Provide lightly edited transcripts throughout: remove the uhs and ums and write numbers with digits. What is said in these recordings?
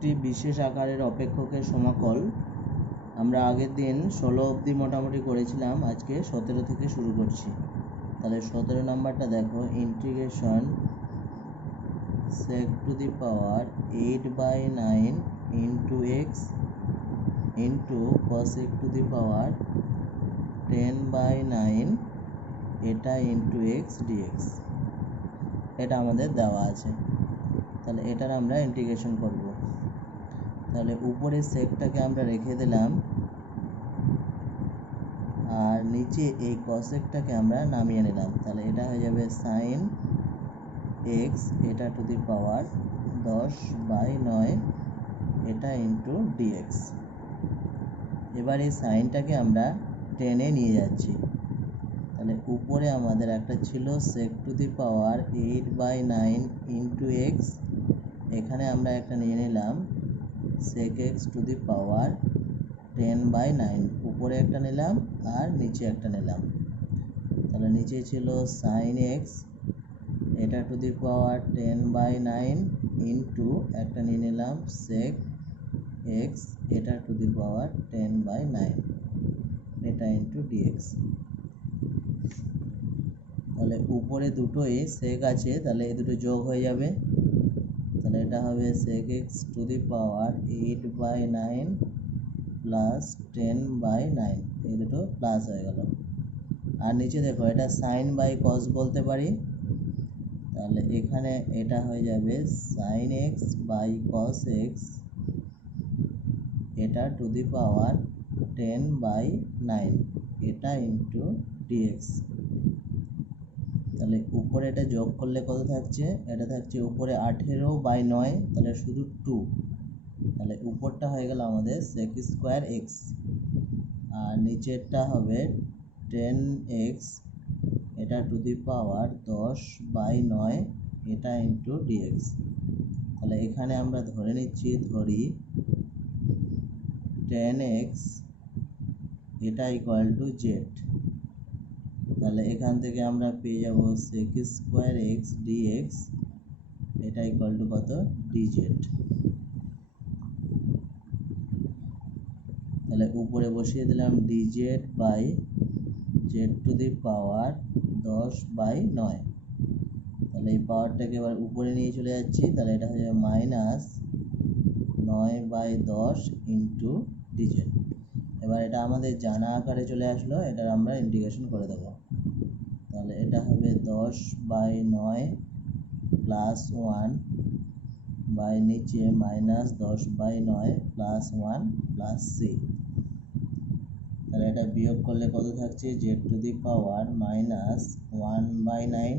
একটি বিশেষ আকারের অপেক্ষকের সমাকল আমরা আগের দিন 16 অবধি মোটামুটি করেছিলাম, আজকে 17 থেকে শুরু করছি। তাহলে 17 নাম্বারটা দেখো, integration sec to the power 8/9 into x into cosec to the power 10/9 এটা ইন্টু এক্স ডিএক্স, এটা আমাদের দেওয়া আছে। তাহলে এটার আমরা ইন্টিগ্রেশন করব। তাহলে উপরে সেকটাকে আমরা রেখে দিলাম আর নিচে এই কসেকটাকে আমরা নামিয়ে নিলাম। তাহলে এটা হয়ে যাবে সাইন এক্স এটা টু দি পাওয়ার 10/9 এটা ইন্টু ডিএক্স। এবার এই সাইনটাকে আমরা টেনে নিয়ে যাচ্ছি। তাহলে উপরে আমাদের একটা ছিল sec to the power 8/9 into x, এখানে আমরা একটা নিয়ে নিলাম sec x to the power 10/9, উপরে একটা নিলাম আর নিচে একটা নিলাম। তাহলে নিচে ছিল sin x এটা টু দি পাওয়ার 10/9 ইন্টু একটা নিয়ে নিলাম sec x এটা টু দি পাওয়ার 10/9 এটা ইন্টু dx। তাহলে উপরে দুটোই sec আছে, তাহলে এই দুটো যোগ হয়ে যাবে। তাহলে এটা হবে sec x to the power 8/9 plus 10/9, এই দুটো প্লাস হয়ে গেল। আর নিচে দেখো এটা সাইন বাই কস বলতে পারি, তাহলে এখানে এটা হয়ে যাবে sine X by cos X এটা টু দি পাওয়ার 10/9 এটা ইন্টু ডিএক্স। তাহলে উপরে এটা যোগ করলে কত থাকছে, এটা থাকছে উপরে 18/9, তাহলে শুধু 2, তাহলে উপরটা হয়ে গেল আমাদের sec স্কোয়ার এক্স আর নিচেরটা হবে 10x এটা টু দি পাওয়ার 10/9 এটা ইন্টু ডিএক্স। তাহলে এখানে আমরা ধরে নিচ্ছি, ধরি 10x এটা ইকুয়াল টু জেড। তাহলে এখান থেকে আমরা পেয়ে যাব sec স্কোয়ার এক্স ডিএক্স এটা ইকুয়াল টু কত, ডিজেড। তাহলে উপরে বসিয়ে দিলাম dz by z to the power 10/9। তাহলে এই পাওয়ারটাকে এবার উপরে নিয়ে চলে যাচ্ছি, তাহলে এটা হয়ে যাবে মাইনাস 9/10 ইন্টু ডিজেড। এবার এটা আমাদের জানা আকারে চলে আসলো, এটার আমরা ইন্টিগ্রেশন করে দেব। তাহলে এটা হবে 10/9 প্লাস 1 বাই নিচে মাইনাস 10/9 প্লাস 1 প্লাস সি। তাহলে এটা বিয়োগ করলে কত থাকছে, Z to the power minus 1/9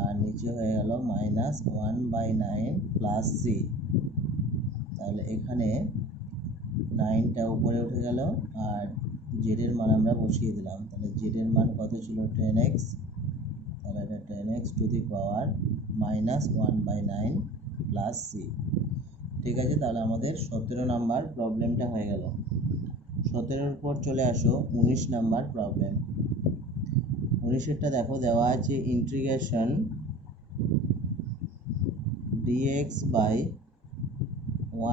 আর নিচে হয়ে গেল মাইনাস 1/9 প্লাস সি। তাহলে এখানে 9টা উপরে উঠে গেল আর জেডের মান আমরা বসিয়ে দিলাম। তাহলে জেডের মান কত ছিল, 10x, তাহলে এটা 10x to the power minus 1/9 plus C. ঠিক আছে, তাহলে আমাদের 17 নাম্বার প্রবলেমটা হয়ে গেল। 17-এর পর চলে আসো 19 নাম্বার প্রবলেম। 19-এরটা দেখো, দেওয়া আছে integration dx by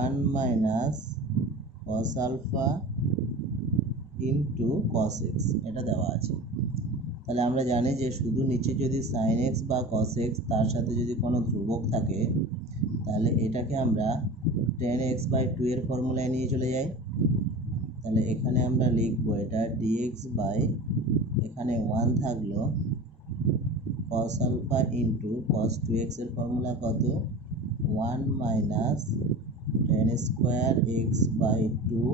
1 minus cos alpha into cos x, এটা দেওয়া আছে। তাহলে আমরা জানি যে শুধু নিচে যদি sin x বা cos x তার সাথে যদি কোনো ধ্রুবক থাকে, তাহলে এটাকে আমরা 10x/2 এর ফর্মুলায় নিয়ে চলে যাই। তাহলে এখানে আমরা লিখবো এটা dx বাই, এখানে 1 থাকলো, cos alpha into cos 2x এর ফর্মুলা কত, 1 minus 10 square x/2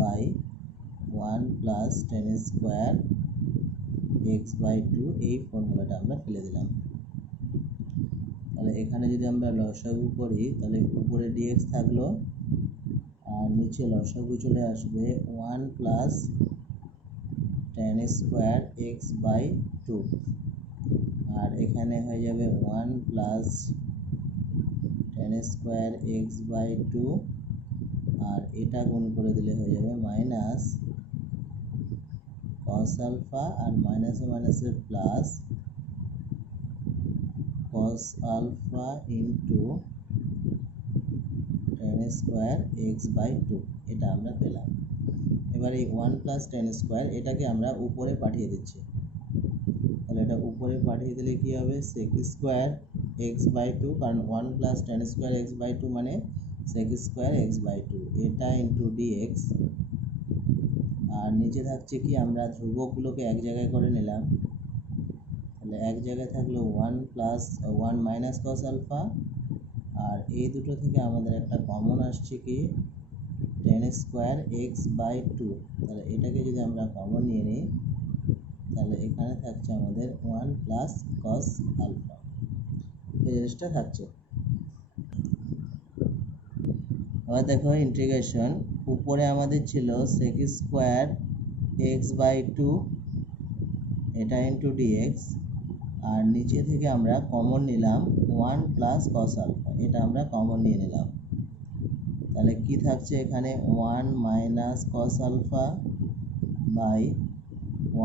by 1 plus 10 square x/2, এই ফর্মুলাটা আমরা ফেলে দিলাম। তাহলে এখানে যদি আমরা লসাগু করি, তাহলে উপরে dx থাকলো আর নিচে লসাগু চলে আসবে 1 প্লাস 10 স্কোয়ার x/2 আর এখানে হয়ে যাবে 1 প্লাস 10 স্কোয়ার x/2 আর এটা গুণ করে দিলে হয়ে যাবে মাইনাস cos আলফা আর মাইনাসে মাইনাসে plus cos alpha into square x by two, এটা আমরা পেলাম। এবার এই 1 প্লাস টেন স্কোয়ার এটাকে আমরা উপরে পাঠিয়ে দিচ্ছি, তাহলে এটা উপরে পাঠিয়ে দিলে কী হবে, sec square x by two, কারণ 1 plus tan square x by two মানে sec square x by two, এটা ইন্টু ডিএক্স। আর নিচে থাকছে কি, আমরা ধ্রুবকগুলোকে এক জায়গায় করে নিলাম, তাহলে এক জায়গায় থাকলো 1 প্লাস 1 মাইনাস কস আলফা, আর এই দুটো থেকে আমাদের একটা কমন আসছে কি tan square x by two, তাহলে এটাকে যদি আমরা কমন নিয়ে নিই তাহলে এখানে থাকছে আমাদের 1 প্লাস কস আলফা, এই জিনিসটা থাকছে। এবার দেখো ইন্টিগ্রেশন, উপরে আমাদের ছিল sec square x by two, এটা ইন্টু ডিএক্স, আর নিচে থেকে আমরা কমন নিলাম 1 প্লাস কস আলফা, এটা আমরা কমন নিয়ে নিলাম, তাহলে কি থাকছে এখানে 1 minus cos alpha by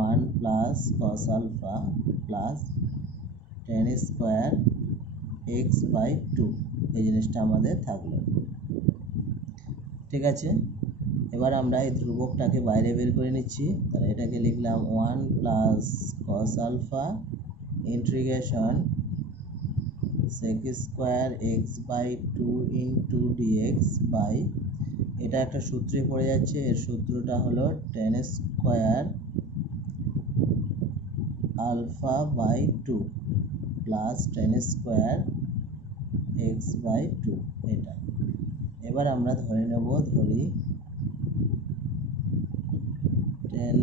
1 plus cos alpha plus tan square x by two, এই জিনিসটা আমাদের থাকলো। ঠিক আছে, এবার আমরা এই ধ্রুবকটাকে বাইরে বের করে নিচ্ছি, তাহলে এটাকে লিখলাম 1 plus cos alpha integration sec square x by two into dx by, এটা একটা সূত্রে পড়ে যাচ্ছে, এর সূত্রটা হলো tan square alpha by two plus tan square x by two, এটা। এবার আমরা ধরে নেব, ধরি টেন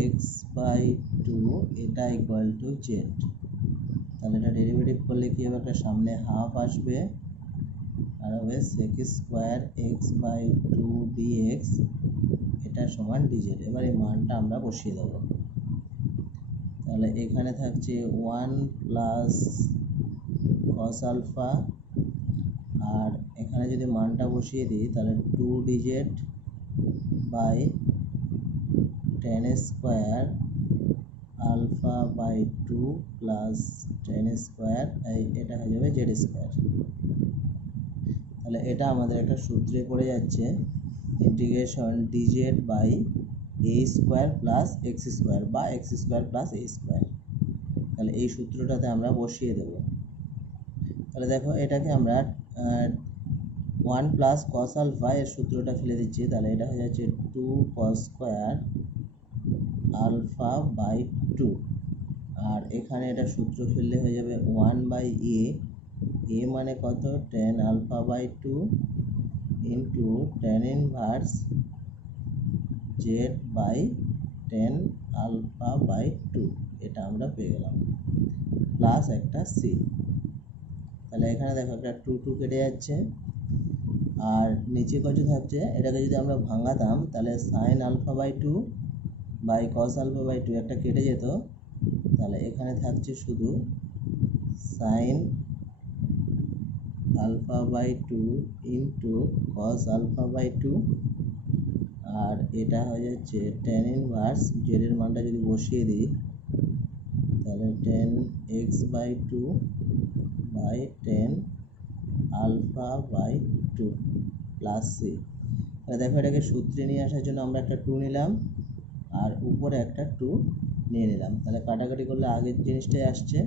এক্স বাই টু এটা ইকুয়াল টু জেড, তাহলে এটা ডেরিভেটিভ করলে কি হবে, একটা সামনে হাফ আসবে আর হবে sec square x by two dx, এটা সমান ডিজেড। এবার এই মানটা আমরা বসিয়ে দেবো, তাহলে এখানে থাকছে 1 প্লাস কস আলফা, আর এখানে যদি মানটা বসিয়ে দিই তাহলে 2 dz by tan square alpha by two plus tan square, এটা হয়ে যাবে জেড স্কোয়ার। তাহলে এটা আমাদের একটা সূত্রে পড়ে যাচ্ছে, integration dz by A square plus x square বা এক্স স্কোয়ার প্লাস এ স্কোয়ার, তাহলে এই সূত্রটাতে আমরা বসিয়ে দেব। তাহলে দেখো এটাকে আমরা 1 প্লাস কস আলফা এর সূত্রটা ফেলে দিচ্ছি, তাহলে এটা হয়ে যাচ্ছে 2 cos square alpha by two, আর এখানে এটা সূত্র ফেললে হয়ে যাবে 1 বাই এ মানে কত 10 alpha by two into tan inverse Z by 10 alpha by two, এটা আমরা পেয়ে গেলাম, প্লাস একটা সি। তাহলে এখানে দেখো একটা 2 কেটে যাচ্ছে, আর নিচে কত থাকছে, এটাকে যদি আমরা ভাঙাতাম তাহলে sine alpha by two by cos alpha by two একটা কেটে যেত, তাহলে এখানে থাকছে শুধু sine alpha by two into cos alpha by two, আর এটা হয়ে যাচ্ছে টেন ইনভার্স জেডের মানটা যদি বসিয়ে দিই তাহলে 10 X by two by 10 alpha by two plus C. দেখো এটাকে সূত্রে নিয়ে আসার জন্য আমরা একটা 2 নিলাম আর উপরে একটা 2 নিয়ে নিলাম, তাহলে কাটাকাটি করলে আগের জিনিসটাই আসছে,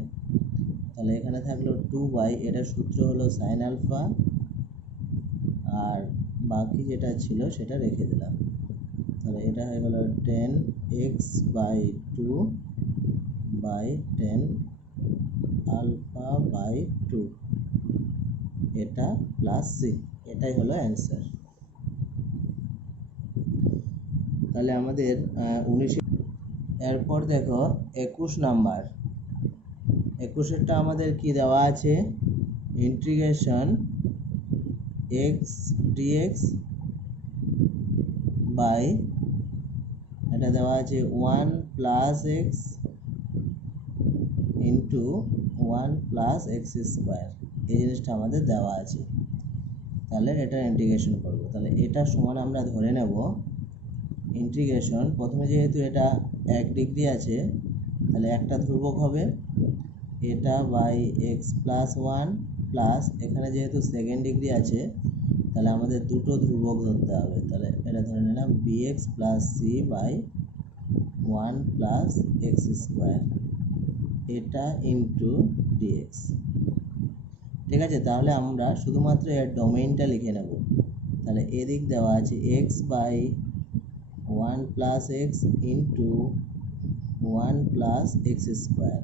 তাহলে এখানে থাকলো 2 বাই, এটার সূত্র হলো সাইন আলফা, আর বাকি যেটা ছিল সেটা রেখে দিলাম, তাহলে এটা হয়ে গেল 10 X by two by 10 alpha by two, এটা প্লাস সি, এটাই হলো অ্যান্সার। তাহলে আমাদের 19, এরপর দেখো 21 নাম্বার, 21এরটা আমাদের কি দেওয়া আছে, ইন্টিগ্রেশন এক্স ডিএক্স বাই, এটা দেওয়া আছে 1 plus x into 1 plus x square, এই জিনিসটা আমাদের দেওয়া আছে। তাহলে এটা ইন্টিগ্রেশন করব, তাহলে এটা সমান আমরা ধরে নেব ইন্টিগ্রেশন, প্রথমে যেহেতু এটা 1 ডিগ্রি আছে তাহলে একটা ধ্রুবক হবে এটা বাই এক্স প্লাস 1 প্লাস, এখানে যেহেতু সেকেন্ড ডিগ্রি আছে তাহলে আমাদের দুটো ধ্রুবক ধরতে হবে। তাহলে এটা ধরে নিলাম bx plus C by 1 plus x square, এটা ইন্টু ডিএক্স। ঠিক আছে, তাহলে আমরা শুধুমাত্র এর ডোমেইনটা লিখে নেব। তাহলে এদিক দেওয়া আছে x by 1 plus x into 1 plus x square,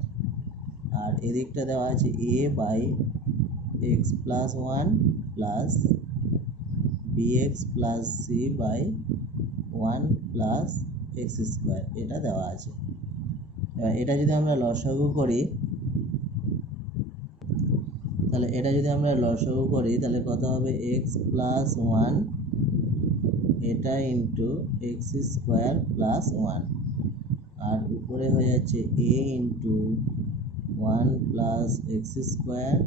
আর এদিকটা দেওয়া আছে a by x plus 1 plus bx plus C by 1 plus x square, এটা দেওয়া আছে। এবার এটা যদি আমরা লসাগু করি, তাহলে এটা যদি আমরা লসাগু করি তাহলে কত হবে এক্স প্লাস 1 এটা ইন্টু এক্স স্কোয়ার প্লাস 1, আর উপরে হয়ে যাচ্ছে a into 1 plus x square,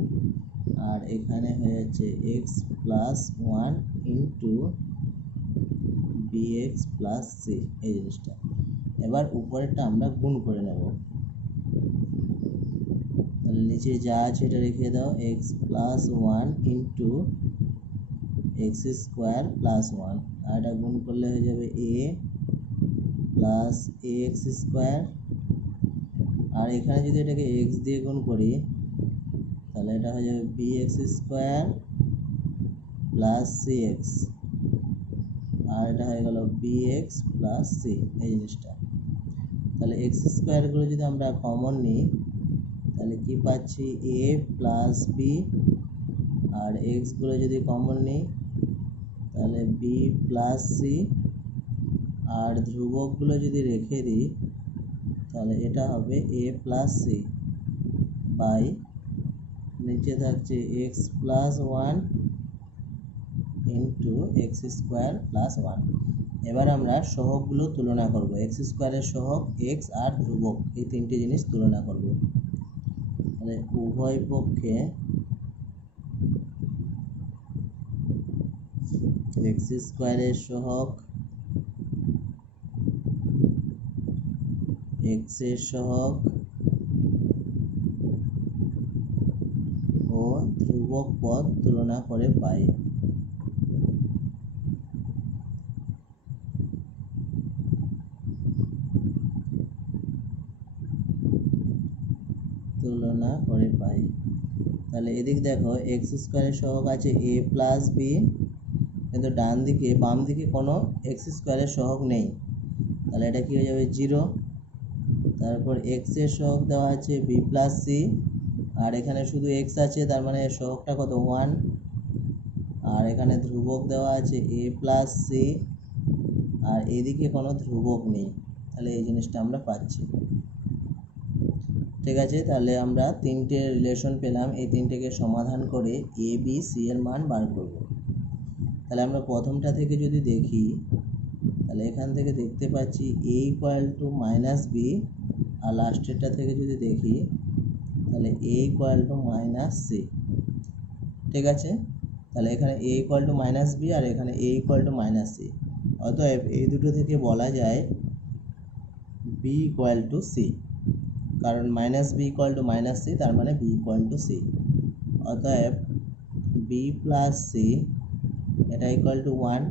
আর এখানে হয়ে যাচ্ছে x plus 1 into bx plus c, এই জিনিসটা। এবার উপরেরটা আমরা গুণ করে নেব। তাহলে নিচে যা আছে এটা রেখে দাও, x plus 1 into x square plus 1, আর এটা গুণ করলে হয়ে যাবে এ প্লাস এ এক্স স্কোয়ার, আর এখানে যদি এটাকে এক্স দিয়ে গুণ করি তাহলে এটা হয়ে যাবে b x square plus c x, আর এটা হয়ে গেল বি এক্স প্লাস সি, এই জিনিসটা। তাহলে এক্স স্কোয়ারগুলো যদি আমরা কমন নিই তাহলে কি পাচ্ছি এ প্লাস বি, আর এক্সগুলো যদি কমন নিই তাহলে বি প্লাস সি, আর ধ্রুবকগুলো যদি রেখে দিই তাহলে এটা হবে এ প্লাস সি বাই নিচে থাকছে x plus 1 into x square plus 1। এবার আমরা সহগগুলো তুলনা করব, এক্স স্কোয়ারের সহগ এক্স আর ধ্রুবক, এই তিনটে জিনিস তুলনা করব। তাহলে উভয় পক্ষে এক্স স্কোয়ারের সহগ এক্স এর সহগ ও ধ্রুবক পদ তুলনা করে পাই। তুলনা করে পাই। তাহলে এদিক দেখো এক্স স্কোয়ারের সহগ আছে এ প্লাস বি, কিন্তু ডান দিকে বাম দিকে কোনো এক্স স্কোয়ারের সহগ নেই, তাহলে এটা কি হয়ে যাবে 0। তারপর এক্স এর সহগ দেওয়া আছে বি প্লাস সি, আর এখানে শুধু এক্স আছে, তার মানে এর সহগটা কত 1, আর এখানে ধ্রুবক দেওয়া আছে এ প্লাস সি, আর এদিকে কোনো ধ্রুবক নেই, তাহলে এই জিনিসটা আমরা পাচ্ছি। ঠিক আছে, তাহলে আমরা তিনটে রিলেশন পেলাম, এই তিনটেকে সমাধান করে এ বি সি এর মান বার করব। তাহলে আমরা প্রথমটা থেকে যদি দেখি তাহলে এখান থেকে দেখতে পাচ্ছি a equal to minus b, আর লাস্টেরটা থেকে যদি দেখি তাহলে a equal to minus c. ঠিক আছে, তাহলে এখানে a equal to minus b আর এখানে a equal to minus c, অতএব এই দুটো থেকে বলা যায় বি ইকুয়াল টু সি, কারণ minus b equal to minus c, তার মানে বি ইকুয়াল টু সি। অতএব বি প্লাস সি এটা ইকুয়াল টু 1,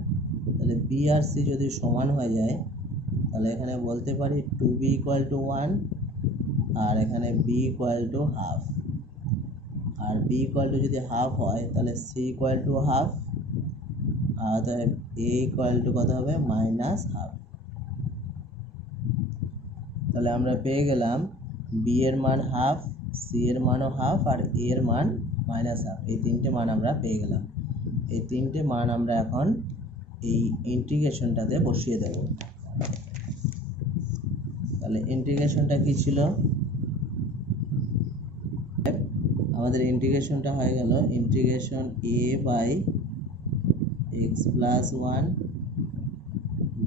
তাহলে বি আর সি যদি সমান হয়ে যায় তাহলে এখানে বলতে পারি 2b ইকুয়াল টু 1, আর এখানে বি ইকুয়াল টু হাফ, আর বি ইকুয়াল টু যদি হাফ হয় তাহলে সি ইকুয়াল টু হাফ, আর অতএব এ ইকুয়াল টু কত হবে মাইনাস হাফ। তাহলে আমরা পেয়ে গেলাম বি এর মান হাফ, সি এর মানও হাফ, আর এ এর মান মাইনাস হাফ, এই তিনটে মান আমরা পেয়ে গেলাম। এই তিনটে মান আমরা এখন এই ইন্টিগ্রেশনটাতে বসিয়ে দেব। তাহলে ইন্টিগ্রেশনটা কি ছিল, আমাদের ইন্টিগ্রেশনটা হয়ে গেল integration a by x plus 1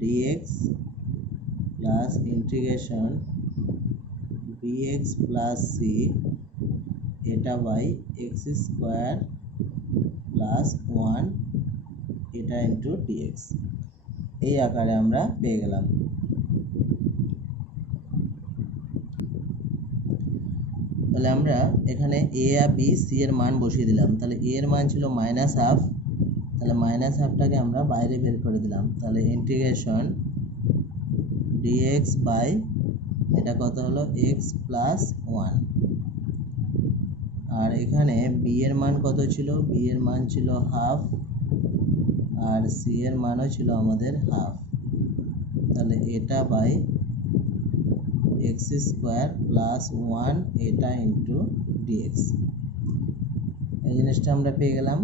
dx plus integration bx plus c এটা বাই এক্স স্কোয়ার প্লাস 1 এটা ইন্টু ডিএক্স, এই আকারে আমরা পেয়ে গেলাম। তাহলে আমরা এখানে এ আর বি সি এর মান বসিয়ে দিলাম। তাহলে এ এর মান ছিল মাইনাস হাফ, তাহলে মাইনাস হাফটাকে আমরা বাইরে বের করে দিলাম। তাহলে ইন্টিগ্রেশন ডিএক্স বাই এটা কত হলো এক্স প্লাস 1। আর এখানে বি এর মান কত ছিল? বি এর মান ছিল হাফ, আর সি এর মানও ছিল আমাদের হাফ। তাহলে এটা বাই এক্স স্কোয়ার প্লাস 1 এটা ইন্টু ডিএক্স, এই জিনিসটা আমরা পেয়ে গেলাম।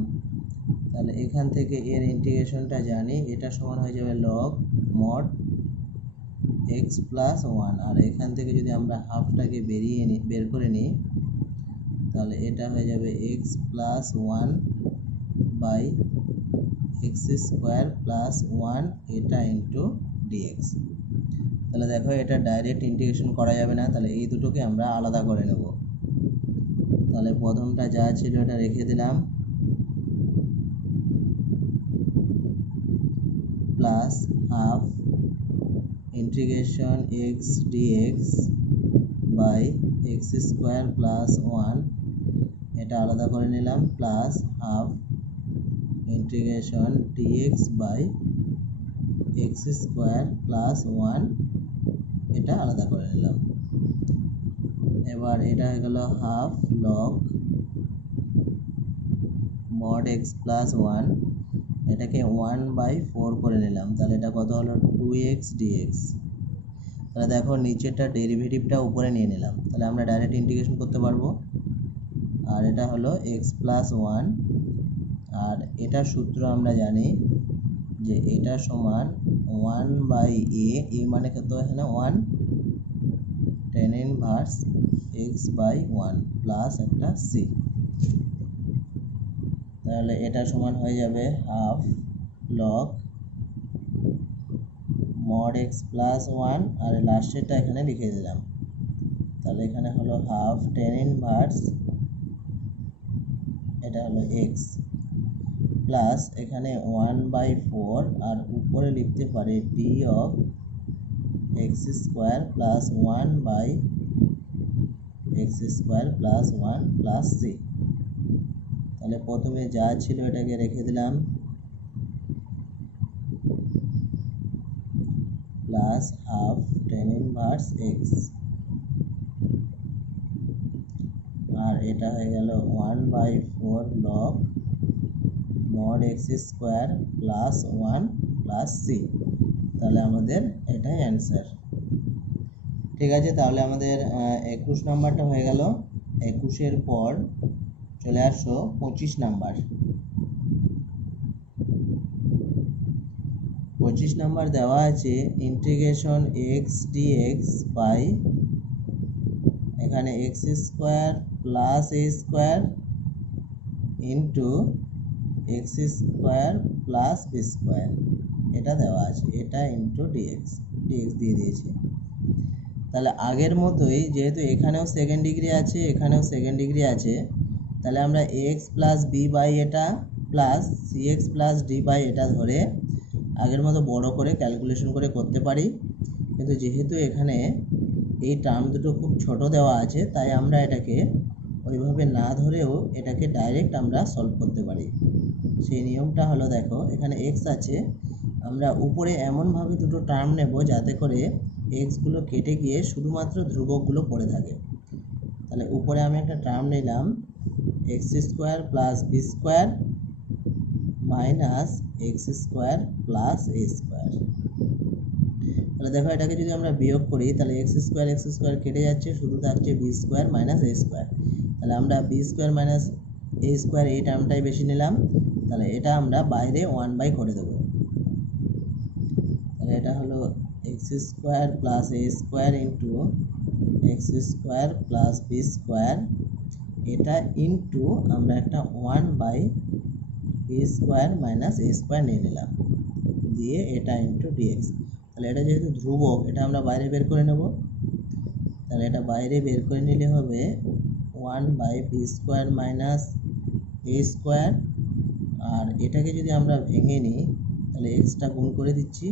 তাহলে এখান থেকে এর ইন্টিগ্রেশনটা জানি, এটা সমান হয়ে যাবে লগ মড এক্স প্লাস 1। আর এখান থেকে যদি আমরা হাফটাকে বের করে নিই, তাহলে এটা হয়ে যাবে x plus 1 by x square plus 1 এটা ইন্টু ডিএক্স। তাহলে দেখো এটা ডাইরেক্ট ইন্টিগ্রেশন করা যাবে না, তাহলে এই দুটোকে আমরা আলাদা করে নেব। তাহলে প্রথমটা যা ছিল এটা রেখে দিলাম, plus half integration x dx by x square plus 1 এটা আলাদা করে নিলাম, plus half integration dx by x square plus 1 এটা আলাদা করে নিলাম। এবার এটা হয়ে গেল half log mod x plus 1, এটাকে 1/4 করে নিলাম। তাহলে এটা কত হলো 2x dx। তাহলে দেখো নিচেরটা ডেরিভেটিভটা উপরে নিয়ে নিলাম, তাহলে আমরা ডাইরেক্ট ইন্টিগ্রেশন করতে পারবো। আর এটা হলো x প্লাস 1, আর এটা সূত্র আমরা জানি যে এটা সমান 1/a, এ মানে কত এখানে 1 tan ইনভার্স x/1 প্লাস একটা c। তাহলে এটা সমান হয়ে যাবে half log mod x plus 1, আর লাস্টেরটা এখানে লিখে দিলাম। তাহলে এখানে হলো হাফ টেন ইনভার্স এটা হলো এক্স প্লাস এখানে 1/4, আর উপরে লিখতে পারি d of x square plus 1/এক্স স্কোয়ার প্লাস 1 প্লাস সি। তাহলে প্রথমে যা ছিল এটাকে রেখে দিলাম, plus half tan inverse x, আর এটা হয়ে গেল 1/4 log mod x square plus 1 plus c. তাহলে আমাদের এটাই অ্যান্সার। ঠিক আছে, তাহলে আমাদের 21 নাম্বারটা হয়ে গেল। 21-এর পর চলে আসো 25 নাম্বার। 25 নাম্বার দেওয়া আছে ইন্টিগ্রেশন এক্স ডিএক্স বাই এখানে এক্স স্কোয়ার প্লাস এ square into x square plus b square, এটা দেওয়া আছে, এটা ইন্টু ডিএক্স দিয়ে দিয়েছি। তাহলে আগের মতোই যেহেতু এখানেও সেকেন্ড ডিগ্রি আছে এখানেও সেকেন্ড ডিগ্রি আছে, তাহলে আমরা এক্স প্লাস বি বাই এটা plus c x plus d by এটা ধরে আগের মতো বড় করে ক্যালকুলেশন করে করতে পারি। কিন্তু যেহেতু এখানে এই টার্ম দুটো খুব ছোট দেওয়া আছে, তাই আমরা এটাকে ওইভাবে না ধরেও এটাকে ডাইরেক্ট আমরা সলভ করতে পারি। সেই নিয়মটা হলো, দেখো এখানে এক্স আছে, আমরা উপরে এমনভাবে দুটো টার্ম নেব যাতে করে এক্সগুলো কেটে গিয়ে শুধুমাত্র ধ্রুবকগুলো পড়ে থাকে। তাহলে উপরে আমি একটা টার্ম নিলাম x square plus b square minus x square plus এ স্কোয়ার। তাহলে দেখো এটাকে যদি আমরা বিয়োগ করি তাহলে এক্স স্কোয়ার কেটে যাচ্ছে, শুধু থাকছে b square minus a square. তাহলে আমরা B square minus a square এই টার্মটাই বেশি নিলাম, তাহলে এটা আমরা বাইরে 1/, করে দেবো। তাহলে এটা হলো এক্স স্কোয়ার প্লাস এ square into x square plus b square, এটা ইন্টু আমরা একটা 1/বি স্কোয়ার মাইনাস এ স্কোয়ার নিয়ে নিলাম, দিয়ে এটা ইন্টু ডিএক্স। তাহলে এটা যেহেতু ধ্রুবক এটা আমরা বাইরে বের করে নেব। তাহলে এটা বাইরে বের করে নিলে হবে 1/বি স্কোয়ার মাইনাস এ স্কোয়ার, আর এটাকে যদি আমরা ভেঙে নিই তাহলে এক্সটা গুণ করে দিচ্ছি,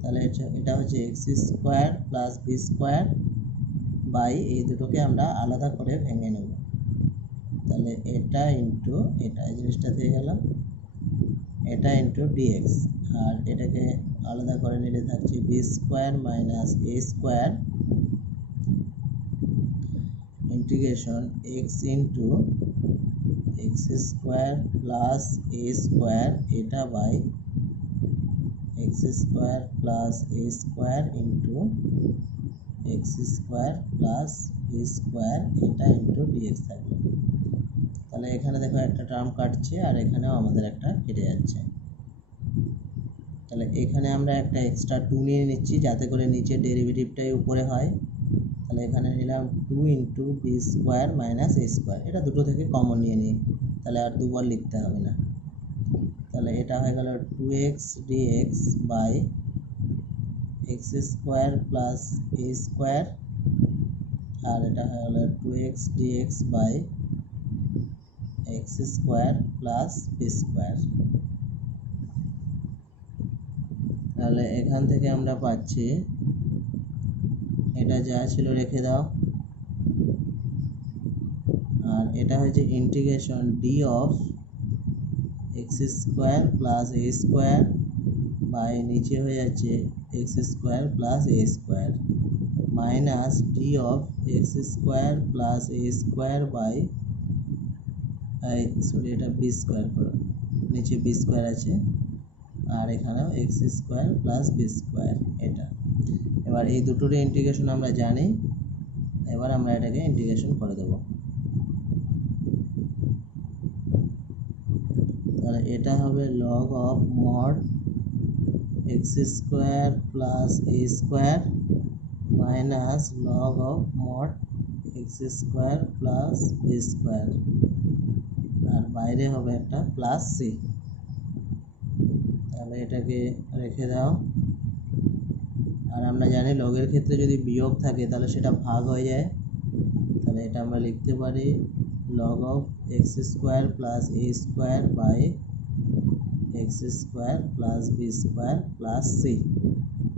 তাহলে এটা হচ্ছে x square plus b square by এই দুটোকে আমরা আলাদা করে ভেঙে নেব। তাহলে এটা ইন্টু এটা, এই জিনিসটা দিয়ে গেল এটা ইন্টু ডিএক্স, আর এটাকে আলাদা করে নিলে থাকছে b square minus a square integration x into x square plus A square এটা by x square plus A square into x square plus A square এটা ইন্টু ডিএক্স থাকবে। তাহলে এখানে দেখো একটা টার্ম কাটছে আর এখানেও আমাদের একটা কেটে যাচ্ছে। তাহলে এখানে আমরা একটা এক্সট্রা 2 নিয়ে নিচ্ছি যাতে করে নিচের ডেরিভেটিভটাই উপরে হয়। তাহলে এখানে নিলাম 2 into B square minus a square, এটা দুটো থেকে কমন নিয়ে নিই, তাহলে আর দুবার লিখতে হবে না। তাহলে এটা হয়ে গেল 2x dx by x square plus A square, আর এটা হয়ে গেল 2x dx by x square plus b square. তাহলে এখান থেকে আমরা পাচ্ছি, এটা যা ছিল রেখে দাও, আর এটা হচ্ছে integration d of x square plus A square by নিচে হয়ে যাচ্ছে x square plus A square minus d of x square plus A square by sorry এটা বি স্কোয়ার করো, নিচে বি স্কোয়ার আছে আর এখানেও x square plus b square এটা। এবার এই দুটোরই ইন্টিগ্রেশন আমরা জানি, এবার আমরা এটাকে ইন্টিগ্রেশন করে দেব। তাহলে এটা হবে log of mod x square plus A square minus log of mod x square plus b square, আর বাইরে হবে একটা প্লাস সি। তাহলে এটাকে রেখে দাও, আর আমরা জানি লগের ক্ষেত্রে যদি বিয়োগ থাকে তাহলে সেটা ভাগ হয়ে যায়। তাহলে এটা আমরা লিখতে পারি log of x square plus A square by x square plus b square plus c.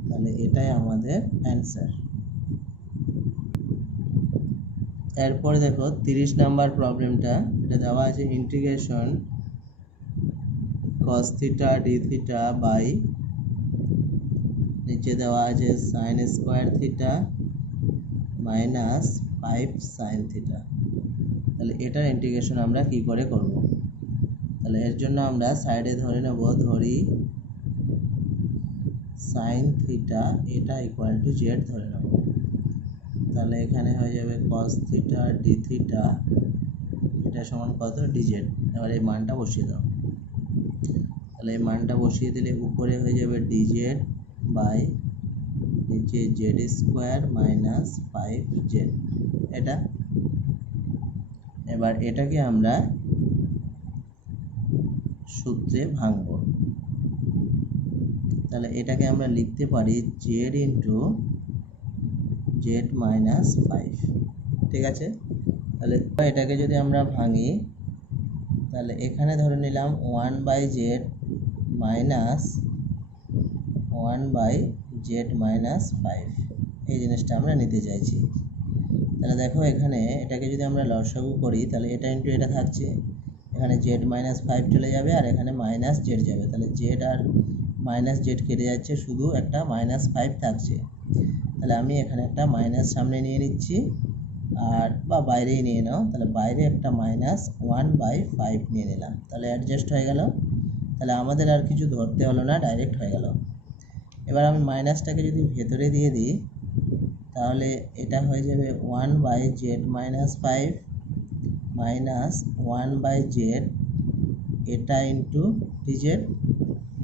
তাহলে এটাই আমাদের অ্যান্সার। এরপরে দেখো 30 নাম্বার প্রবলেমটা, এটা দেওয়া আছে integration cos theta d theta by নিচে দেওয়া আছে sine square theta minus 5 sine theta. তাহলে এটার ইন্টিগ্রেশন আমরা কি করে করব? তাহলে এর জন্য আমরা সাইডে ধরে নেব, ধরি সাইন থিটা এটা ইকুয়াল টু জেড ধরে নেব। তাহলে এখানে হয়ে যাবে cos থিটা ডি থিটা এটা সমান কত? ডিজেড। এবার এই মানটা বসিয়ে দাও। তাহলে এই মানটা বসিয়ে দিলে উপরে হয়ে যাবে ডিজেড বাই নিচে জেড স্কোয়ার মাইনাস 5 জেড এটা। এবার এটাকে আমরা সূত্রে ভাঙবো। তাহলে এটাকে আমরা লিখতে পারি জেড ইন্টু জেড মাইনাস 5, ঠিক আছে? তাহলে এটাকে যদি আমরা ভাঙি তাহলে এখানে ধরে নিলাম 1 by z minus 1 by z minus 5, এই জিনিসটা আমরা নিতে চাইছি। তাহলে দেখো এখানে এটাকে যদি আমরা লসাগু করি তাহলে এটা ইন্টু এটা থাকছে, এখানে জেড মাইনাস 5 চলে যাবে আর এখানে মাইনাস জেড যাবে। তাহলে জেড আর মাইনাস জেড কেটে যাচ্ছে, শুধু একটা মাইনাস 5 থাকছে। তাহলে আমি এখানে একটা মাইনাস সামনে নিয়ে নিচ্ছি, আর বা বাইরেই নিয়ে নাও, তাহলে বাইরে একটা মাইনাস 1 বাই 5 নিয়ে নিলাম। তাহলে অ্যাডজাস্ট হয়ে গেল। তাহলে আমাদের আর কিছু ধরতে হলো না, ডাইরেক্ট হয়ে গেল। এবার আমি মাইনাসটাকে যদি ভেতরে দিয়ে দিই তাহলে এটা হয়ে যাবে 1 by z minus 5 minus 1 by z এটা ইন্টু ডিজেড।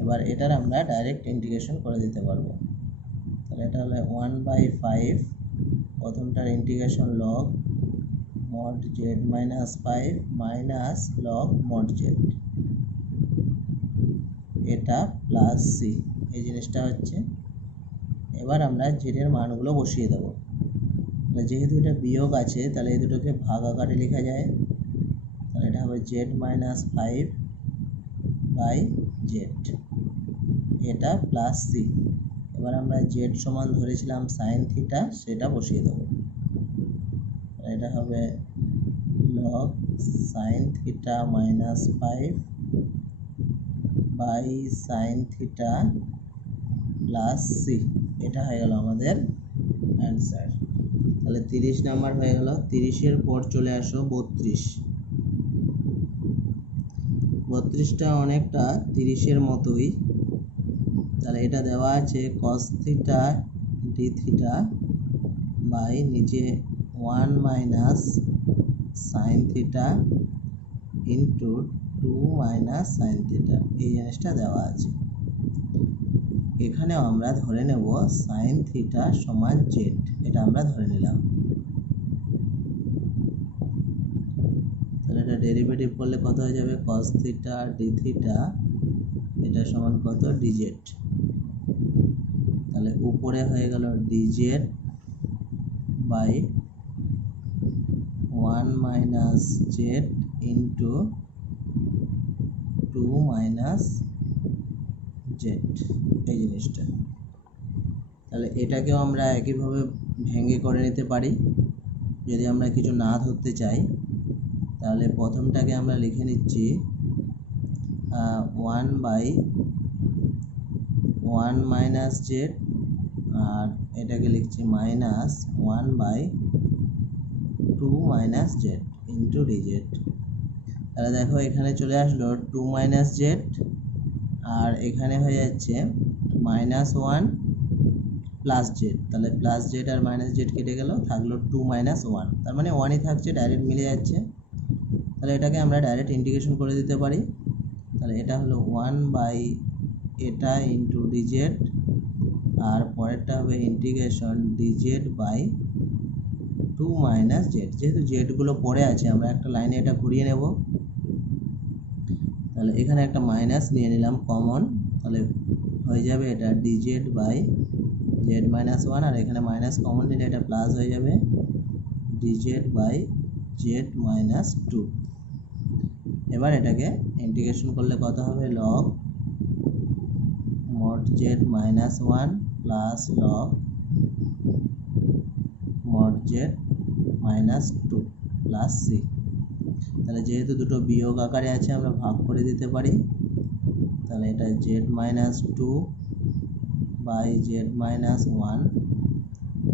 এবার এটার আমরা ডাইরেক্ট ইন্টিগ্রেশন করে দিতে পারবো। তাহলে এটা হলো 1 বাই 5, প্রথমটার integration log mod z minus 5 minus log mod z এটা প্লাস সি, এই জিনিসটা হচ্ছে। এবার আমরা জেডের মানগুলো বসিয়ে দেবো। যেহেতু এটা বিয়োগ আছে তাহলে এই দুটোকে ভাগ আকারে লেখা যায়। তাহলে এটা হবে জেড মাইনাস 5 বাই জেড এটা প্লাস সি। এবার আমরা জেড সমান ধরেছিলাম সাইন থিটা, সেটা বসিয়ে দেবো। এটা হবে log sine theta minus 5 by sine theta plus c, এটা হয়ে গেল আমাদের অ্যান্সার। তাহলে 30 নাম্বার হয়ে গেল। 30-এর পর চলে আসো 32। 32টা অনেকটা 30-এর মতোই। তাহলে এটা দেওয়া আছে cos theta d theta by নিচে 1 minus sine theta into 2 minus sine theta, এই জিনিসটা দেওয়া আছে। এখানেও আমরা ধরে নেব সাইন থিটা সমান জেড, এটা আমরা ধরে নিলাম। তাহলে এটা ডেরিভেটিভ করলে কত হয়ে যাবে, কস থিটা ডি থিটা এটা সমান কত, ডিজেড। তাহলে উপরে হয়ে গেল dz by 1 minus z into 2 minus z, এই জিনিসটা। তাহলে এটাকেও আমরা একইভাবে ভেঙে করে নিতে পারি। যদি আমরা কিছু না ধরতে চাই তাহলে প্রথমটাকে আমরা লিখে নিচ্ছি 1 বাই 1 মাইনাস জেড, আর এটাকে লিখছি minus 1 by 2 minus z into dz. তাহলে দেখো এখানে চলে আসলো 2 মাইনাস জেড, আর এখানে হয়ে যাচ্ছে মাইনাস 1 প্লাস জেড। তাহলে প্লাস জেড আর মাইনাস জেড কেটে গেল, থাকলো 2 মাইনাস 1, তার মানে 1ই থাকছে, ডাইরেক্ট মিলে যাচ্ছে। তাহলে এটাকে আমরা ডাইরেক্ট ইন্টিগ্রেশন করে দিতে পারি। তাহলে এটা হলো 1 বাই এটা ইন্টু ডিজেড, আর পরেরটা হবে integration dz by 2 minus z. যেহেতু জেডগুলো পড়ে আছে আমরা একটা লাইনে এটা ঘুরিয়ে নেব। তাহলে এখানে একটা মাইনাস নিয়ে নিলাম কমন, তাহলে হয়ে যাবে এটা ডিজেড বাই জেড মাইনাস 1, আর এখানে মাইনাস কমন নিলে এটা প্লাস হয়ে যাবে ডিজেড বাই জেড মাইনাস 2। এবার এটাকে ইন্টিগ্রেশন করলে কত হবে, log mod z minus 1 plus log mod z minus 2 plus c. তাহলে যেহেতু দুটো বিয়োগ আকারে আছে আমরা ভাগ করে দিতে পারি। তাহলে এটা z minus 2 by z minus 1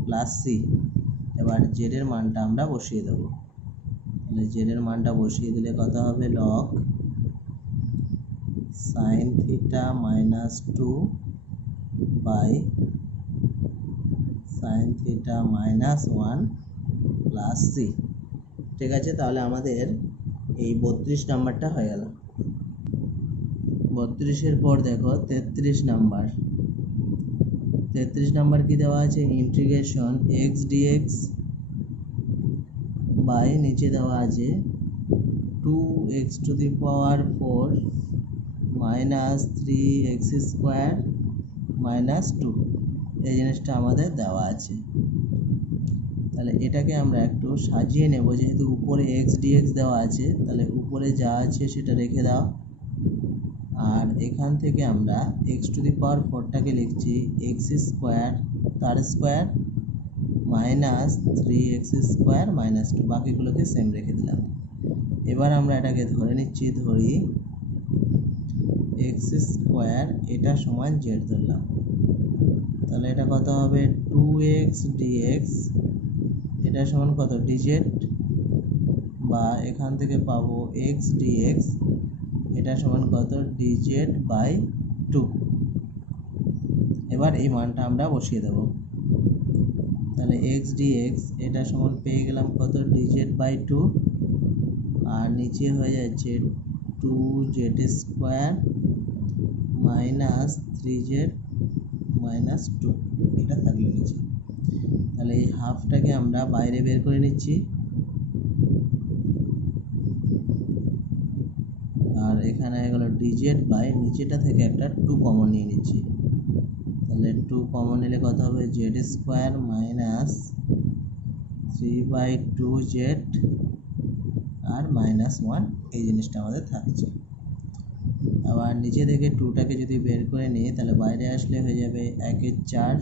plus c. এবার জেডের মানটা আমরা বসিয়ে দেবো। তাহলে জেডের মানটা বসিয়ে দিলে কত হবে, log sine theta minus 2 by sine theta minus 1 plus C. ঠিক আছে, তাহলে আমাদের এই 32 নাম্বারটা হয়ে গেল। 32-এর পর দেখো 33 নাম্বার। 33 নাম্বার কি দেওয়া আছে, ইন্টিগ্রেশন এক্স ডিএক্স বাই নিচে দেওয়া আছে 2x two the power 4 minus 3x square minus 2, এই জিনিসটা আমাদের দেওয়া আছে। তাহলে এটাকে আমরা একটু সাজিয়ে নেব, যেহেতু উপরে এক্স ডিএক্স দেওয়া আছে, তাহলে উপরে যা আছে সেটা রেখে দাও। আর এখান থেকে আমরা এক্স টু দি পাওয়ার 4টাকে লিখছি এক্স স্কোয়ার তার square minus 3x square minus 2, বাকিগুলোকে সেম রেখে দিলাম। এবার আমরা এটাকে ধরে নিচ্ছি, ধরি এক্স স্কোয়ার এটা সমান জেড ধরলাম। তাহলে এটা কত হবে, 2x dx এটা সমান কত, ডিজেড, বা এখান থেকে পাবো x dx এটা সমান কত, ডিজেড বাই 2। এবার এই মানটা আমরা বসিয়ে দেব। তাহলে x dx এটা সমান পেয়ে গেলাম কত, ডিজেড বাই 2, আর নিচে হয়ে যাচ্ছে 2z square minus 3z minus 2, এটা থাকলো নিচে। তাহলে এই হাফটাকে আমরা বাইরে বের করে নিচ্ছি, আর এখানে গেল ডিজেড বাই নিচেটা থেকে একটা 2 কমন নিয়ে নিচ্ছি। তাহলে 2 কমন নিলে কত হবে, জেড স্কোয়ার মাইনাস 3/2z আর মাইনাস 1, এই জিনিসটা আমাদের থাকছে। আবার নিচে থেকে 2টাকে যদি বের করে নিই তাহলে বাইরে আসলে হয়ে যাবে 1/4,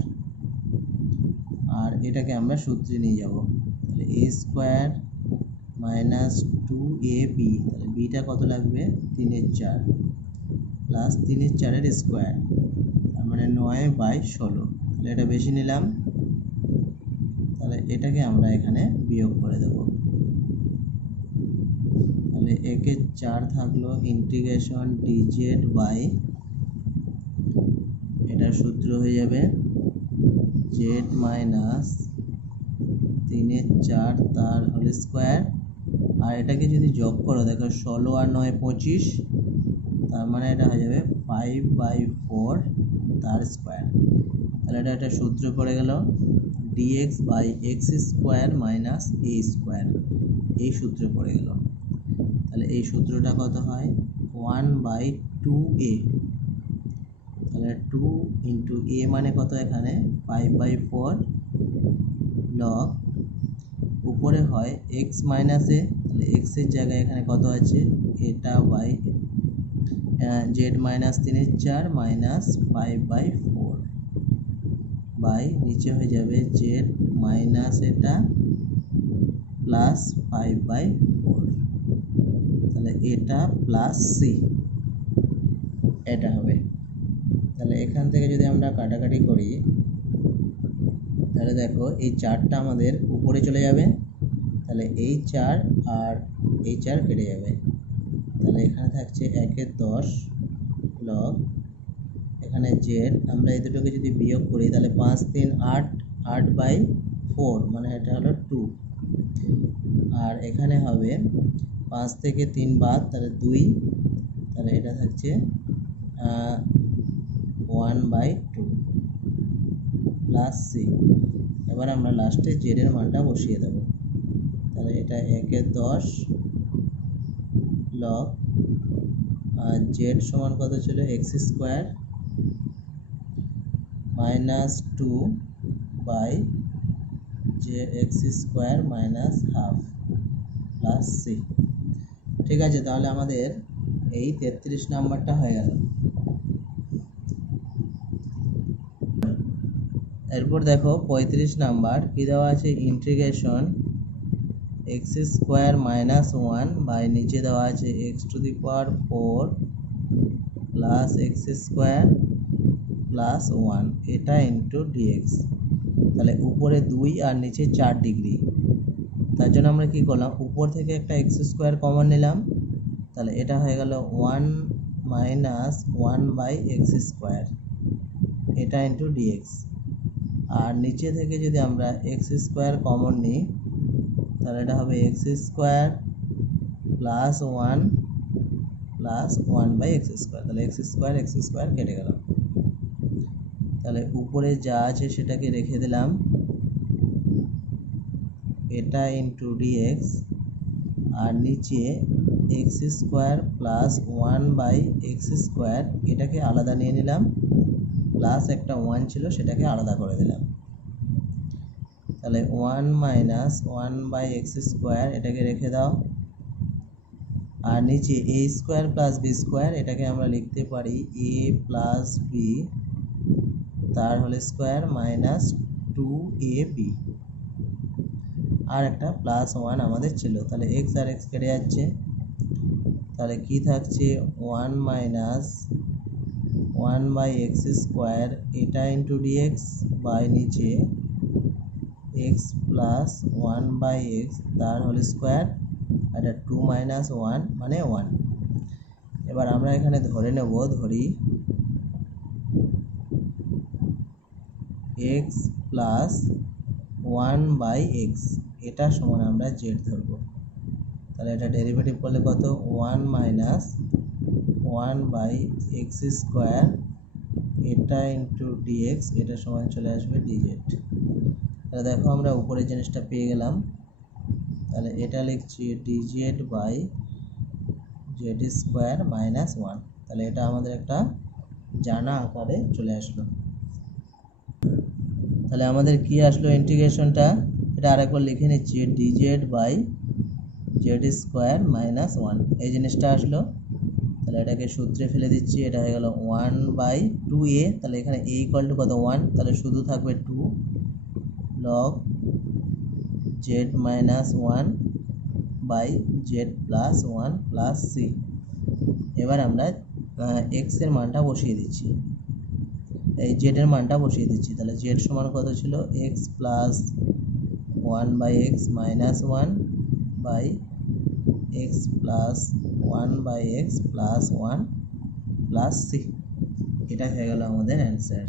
আর এটাকে আমরা সূত্রে নিয়ে যাব। তাহলে a স্কোয়ার মাইনাস 2ab, তাহলে বিটা কত লাগবে, 3/4, প্লাস 3/4 স্কোয়ার, তার মানে 9/16। তাহলে এটা বেশি নিলাম, তাহলে এটাকে আমরা এখানে বিয়োগ করে দেব। তাহলে 1/4 থাকলো ইন্টিগ্রেশন ডিজেড বাই, এটার সূত্র হয়ে যাবে জেড মাইনাস 3/4 তার হোল স্কোয়ার। আর এটাকে যদি যোগ করো, দেখো 16 আর 9 25, তার মানে এটা হয়ে যাবে 5/4 তার স্কোয়ার। তাহলে এটা একটা সূত্র পড়ে গেল dx by x square minus a square, এই সূত্র পড়ে গেল। তাহলে এই সূত্রটা কত হয় 1/2a। তাহলে 2 ইন্টু a মানে কত, এখানে 5/4 লগ, উপরে হয় x মাইনাস এ, তাহলে x এর জায়গায় এখানে কত আছে, এটা by z minus 3/4 minus 5/4 by নিচে হয়ে যাবে জেড মাইনাস এটা প্লাস 5/4, তাহলে এটা প্লাস সি, এটা হবে। তাহলে এখান থেকে যদি আমরা কাটাকাটি করি, তাহলে দেখো এই 4টা আমাদের উপরে চলে যাবে, তাহলে এই 4 আর এই 4 কেটে যাবে। তাহলে এখানে থাকছে 1/10 লগ, এখানে জেড, আমরা এই দুটোকে যদি বিয়োগ করি তাহলে 5 3 8, 8/4 মানে এটা হলো 2। আর এখানে হবে 5 থেকে 3 বাদ, তাহলে 2, তাহলে এটা থাকছে 1/2 প্লাস সি। এবার আমরা লাস্টে জেড এর মানটা বসিয়ে দেব। তাহলে এটা 1/10 লগ জেড সমান কত ছিল, এক্স স্কোয়ার মাইনাস 2 বাই যে x square minus half plus C. ঠিক আছে, তাহলে আমাদের এই 33 নাম্বারটা হয়ে গেল। এরপর দেখো 35 নাম্বার কি দেওয়া আছে, integration x square minus 1 by নিচে দেওয়া আছে x to the power 4 plus x square plus 1, এটা ইন্টু ডিএক্স। তাহলে উপরে 2 আর নিচে 4 ডিগ্রি, তার জন্য আমরা কি করলাম, উপর থেকে একটা এক্স স্কোয়ার কমন নিলাম, তাহলে এটা হয়ে গেল 1 মাইনাস 1/x স্কোয়ার, এটা ইন্টু ডিএক্স। আর নিচে থেকে যদি আমরা এক্স স্কোয়ার কমন নিই, তাহলে এটা হবে x square plus 1 plus 1/x square, তাহলে এক্স স্কোয়ার কেটে গেল। তাহলে উপরে যা আছে সেটাকে রেখে দিলাম, এটা ইন্টু ডিএক্স, আর নিচে x square plus 1/x square, এটাকে আলাদা নিয়ে নিলাম, প্লাস একটা 1 ছিল সেটাকে আলাদা করে দিলাম। তাহলে 1 মাইনাস 1/x স্কোয়ার, এটাকে রেখে দাও। আর নিচে এ স্কোয়ার প্লাস বি স্কোয়ার, এটাকে আমরা লিখতে পারি এ প্লাস বি তার হোল স্কোয়ার মাইনাস 2ab, আর একটা প্লাস 1 আমাদের ছিল। তাহলে এক্স আর এক্স কেটে যাচ্ছে, তাহলে কি থাকছে 1 মাইনাস 1/x স্কোয়ার, এটা ইন্টু ডিএক্স বাই নিচে এক্স প্লাস 1/x তার হোল স্কোয়ার, এটা 2 মাইনাস 1 মানে 1। এবার আমরা এখানে ধরে নেব, ধরি x প্লাস 1/x, এটা সমান আমরা জেড ধরবো। তাহলে এটা ডেরিভেটিভ করলে কত, 1 মাইনাস 1/x স্কোয়ার, এটা ইন্টু ডিএক্স, এটা সমান চলে আসবে ডিজেড। তাহলে দেখো আমরা উপরের জিনিসটা পেয়ে গেলাম। তাহলে এটা লিখছি dz by z square minus 1। তাহলে এটা আমাদের একটা জানা আকারে চলে আসলো। তাহলে আমাদের কি আসলো ইন্টিগ্রেশনটা, এটা আরেকবার লিখে নিচ্ছি, dz by z square minus 1, এই জিনিসটা আসলো। তাহলে এটাকে সূত্রে ফেলে দিচ্ছি, এটা হয়ে গেল 1/2a। তাহলে এখানে a ইকুয়াল টু কত, 1, তাহলে শুধু থাকবে 2 log z minus 1 by z plus 1 plus c. এবার আমরা এক্স এর মানটা বসিয়ে দিচ্ছি, এই জেড এর মানটা বসিয়ে দিচ্ছি। তাহলে জেড সমান কত ছিল, x plus 1/x minus 1 by x plus 1/x plus 1 plus c. এটা হয়ে গেল আমাদের অ্যান্সার।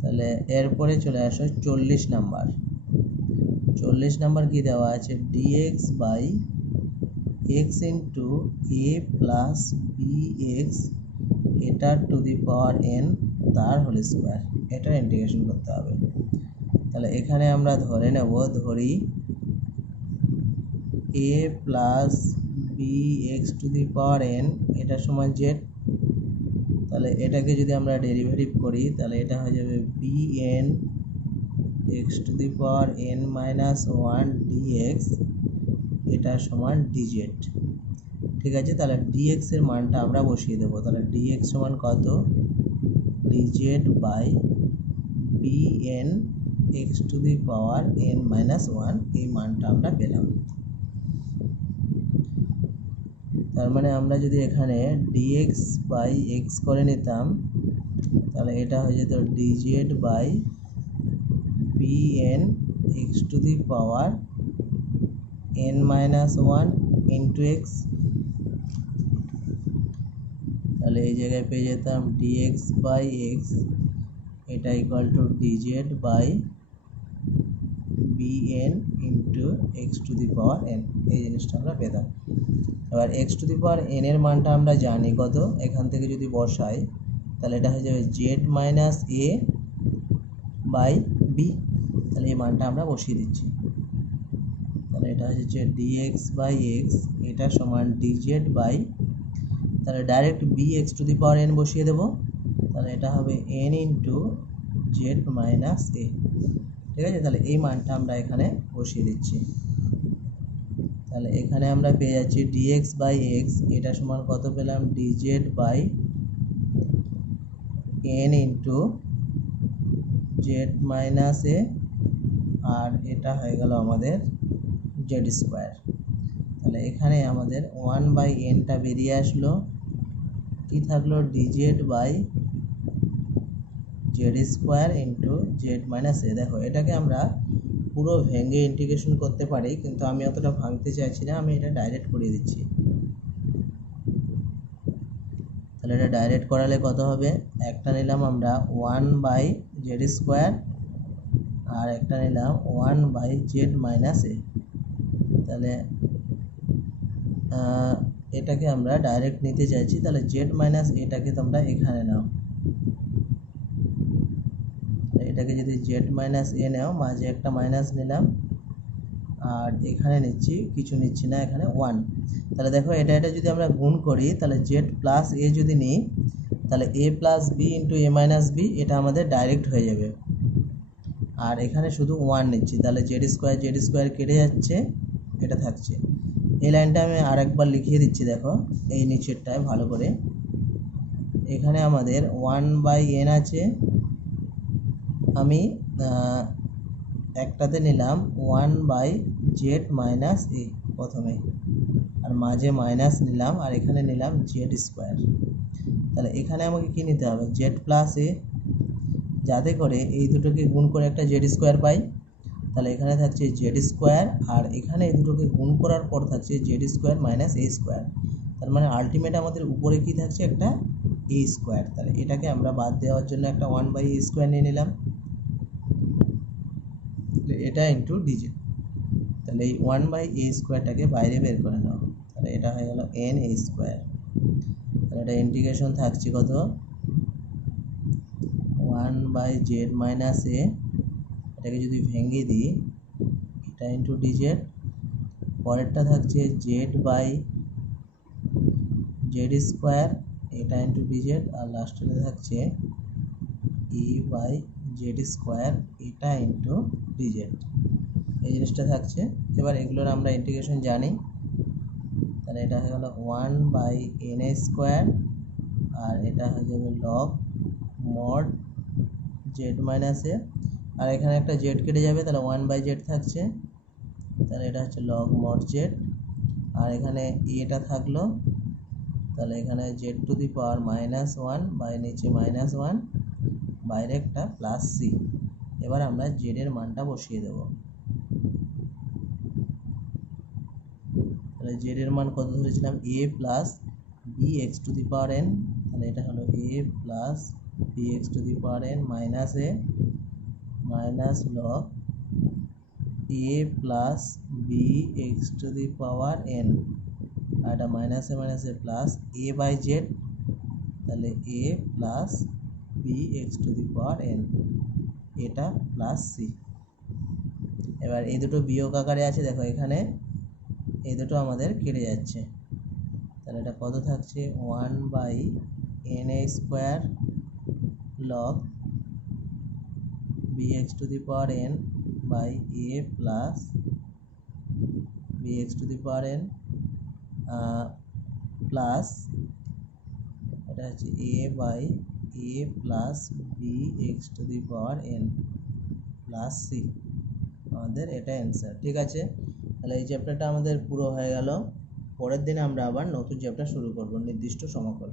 তাহলে এরপরে চলে আসো 40 নাম্বার। 40 নাম্বার কি দেওয়া আছে, dx by x into a plus b x এটার টু দি পাওয়ার n তার হোল স্কোয়ার, এটার ইন্টিগ্রেশন করতে হবে। তাহলে এখানে আমরা ধরে নেব, ধরি a plus b x to the power n এটা সমান জেড। তাহলে এটাকে যদি আমরা ডেরিভেটিভ করি তাহলে এটা হয়ে যাবে bn x to the power n minus 1 dx এটা সমান dz। ঠিক আছে, তাহলে dx এর মানটা আমরা বসিয়ে দেবো। তাহলে dx সমান কত, dz by bn x to the power n minus 1, এই মানটা আমরা পেলাম। তার মানে আমরা যদি এখানে dx বাই x করে নিতাম তাহলে এটা হয়ে যেত dz by bn x to the power n minus 1 into x। তাহলে এই জায়গায় পেয়ে যেতাম dx বাই x এটা equal to dz by bn into x to the power n, এই জিনিসটা আমরা পেতাম। এবার x to the power n এর মানটা আমরা জানি কত, এখান থেকে যদি বসাই তাহলে এটা হয়ে যাবে z minus a by b। তাহলে এই মানটা আমরা বসিয়ে দিচ্ছি। তাহলে এটা হচ্ছে dx বাই x এটা সমান dz বাই, তাহলে direct bx two the power n বসিয়ে দেবো। তাহলে এটা হবে n into z minus a। ঠিক আছে, তাহলে এই মানটা আমরা এখানে বসিয়ে দিচ্ছি। তাহলে এখানে আমরা পেয়ে যাচ্ছি dx বাই x এটা সমান কত পেলাম, dz by n into z minus a, আর এটা হয়ে গেল আমাদের z স্কোয়ার। তাহলে এখানে আমাদের 1/nটা বেরিয়ে আসলো, কি থাকলো dz by z square into z minus a। দেখো এটাকে আমরা পুরো ভেঙে ইন্টিগ্রেশন করতে পারি, কিন্তু আমি অতটা ভাঙতে চাইছি না, আমি এটা ডাইরেক্ট করিয়ে দিচ্ছি। তাহলে এটা ডাইরেক্ট করালে কত হবে, একটা নিলাম আমরা 1/z স্কোয়ার আর একটা নিলাম 1/z মাইনাস a। তাহলে এটাকে আমরা ডাইরেক্ট নিতে চাইছি, তাহলে z মাইনাস এটাকে তোমরা এখানে নাও। এটাকে যদি z মাইনাস a নাও, মাঝে একটা মাইনাস নিলাম আর এখানে নিচ্ছি, কিছু নিচ্ছি না, এখানে 1। তাহলে দেখো এটা যদি আমরা গুণ করি তাহলে z প্লাস a যদি নিই তাহলে a plus b into a minus b এটা আমাদের ডাইরেক্ট হয়ে যাবে। আর এখানে শুধু 1 নিচ্ছি, তাহলে z স্কোয়ার কেটে যাচ্ছে, এটা থাকছে। এই লাইনটা আমি আরেকবার লিখিয়ে দিচ্ছি, দেখো এই নিচেরটায় ভালো করে। এখানে আমাদের 1/n আছে, আমি একটাতে নিলাম 1/z মাইনাস a প্রথমে, আর মাঝে মাইনাস নিলাম, আর এখানে নিলাম z স্কোয়ার। তাহলে এখানে আমাকে কি নিতে হবে, z প্লাস a, যাতে করে এই দুটোকে গুণ করে একটা z স্কোয়ার পাই। তাহলে এখানে থাকছে z স্কোয়ার, আর এখানে এই দুটোকে গুণ করার পর থাকছে z square minus a square. তার মানে আলটিমেট আমাদের উপরে কি থাকছে, একটা a স্কোয়ার। তাহলে এটাকে আমরা বাদ দেওয়ার জন্য একটা 1/a স্কোয়ার নিয়ে নিলাম, এটা ইন্টু dz। তাহলে এই 1/a স্কোয়ারটাকে বাইরে বের করে নাও, তাহলে এটা হয়ে গেল n a স্কোয়ার। তাহলে এটা ইন্টিগ্রেশন থাকছে কত, 1/z মাইনাস a, এটাকে যদি ভেঙে দিই এটা ইন্টু dz, পরেরটা থাকছে z বাই z স্কোয়ার এটা ইন্টু dz, আর লাস্টেতে থাকছে a বাই z স্কোয়ার এটা ইন্টু dz, এই জিনিসটা থাকছে। এবার এগুলোর আমরা ইন্টিগ্রেশন জানি, তাহলে এটা হয়ে গেল 1/n স্কোয়ার, আর এটা হয়ে যাবে log mod z minus a, আর এখানে একটা z কেটে যাবে, তাহলে 1/z থাকছে, তাহলে এটা হচ্ছে লগ মড z, আর এখানে এটা থাকলো, তাহলে এখানে z to the power -1 by নিচে -1 বাইরে একটা প্লাস সি। এবার আমরা জেড এর মানটা বসিয়ে দেব। তাহলে জেড এর মান কত ধরেছিলাম, a plus b x to the power n. তাহলে এটা হলো a plus b x to the power n minus a minus log a plus b x to the power n, আর এটা মাইনাসে প্লাস এ বাই জেড। তাহলে a plus b x to the power n, এটা plus c. এবার এই দুটো বিয়োগ আকারে আছে, দেখো এখানে এই দুটো আমাদের কেটে যাচ্ছে। তাহলে এটা কত থাকছে, 1 by n a square log b x to the power n by a plus b x to the power n plus এটা হচ্ছে a by a plus b x to the power n plus c. আমাদের এটা answer. ঠিক আছে, তাহলে এই চ্যাপ্টারটা আমাদের পুরো হয়ে গেল। পরের দিনে আমরা আবার নতুন চ্যাপ্টার শুরু করব, নির্দিষ্ট সমকল।